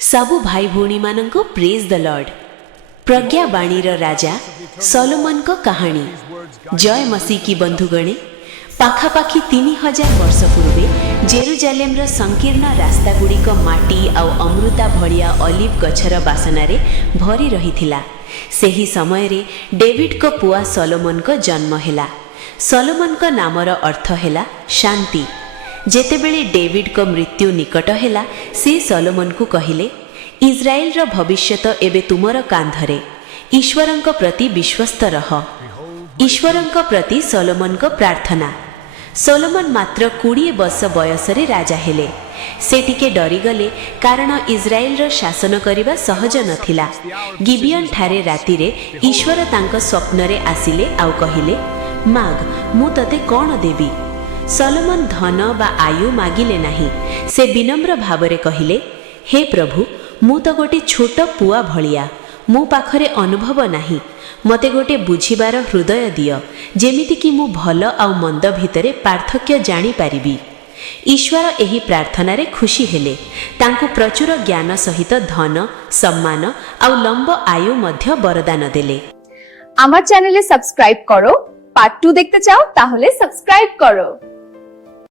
सबु भाई भौणी मानंको प्रेज द लॉर्ड। प्रज्ञा बाणीर राजा सलोमन को कहानी। जय मसीह की बंधुगणे, पाखापाखि 3000 वर्ष पूर्वे जेरुजालेम संकीर्ण रास्ता गुड़िक माटी आउ अमृता भलिया ऑलिव गछर बासनारे भरी रहिथिला। सेही समय रे डेविड को पुआ सलोमन को जन्म हेला। सलोमन को नामर अर्थ हेला शांति। जेतेबेले डेविड को मृत्यु निकट हेला, से सलोमन को कहिले, इस्राएल रो भविष्य तो एबे तुमर कांधरे। ईश्वरंक प्रति विश्वस्त रह। ईश्वरंक प्रति सलोमन को प्रार्थना। सलोमन मात्र 20 वर्ष बयसरे राजा हेले। से टिके डरीगले, कारण इस्राएल रो शासन करिबा सहज नथिला। गिबियन ठारे रातिरे ईश्वर तांको स्वप्नरे आसिले आउ कहिले, माग मु तते कोन देबी। सलोमन धन बा आयु मागिले नाही। से विनम्र भावरे कहिले, हे प्रभु, मु तो गोटे छोट पुआ भलिया, मो पाखरे अनुभव नाही। मते गोटे बुझिबार हृदय दिय, जेमिति कि मु भल आउ मंद भितरे पार्थक्य जानी पारिबी। ईश्वर एही प्रार्थना रे खुशी हेले। तांको प्रचुर ज्ञान सहित धन, सम्मान आउ लंब आयु मध्य वरदान देले। आमार चैनेले सब्सक्राइब करो। पार्ट 2 देखते चाও তাহলে সাবস্ক্রাইব করো।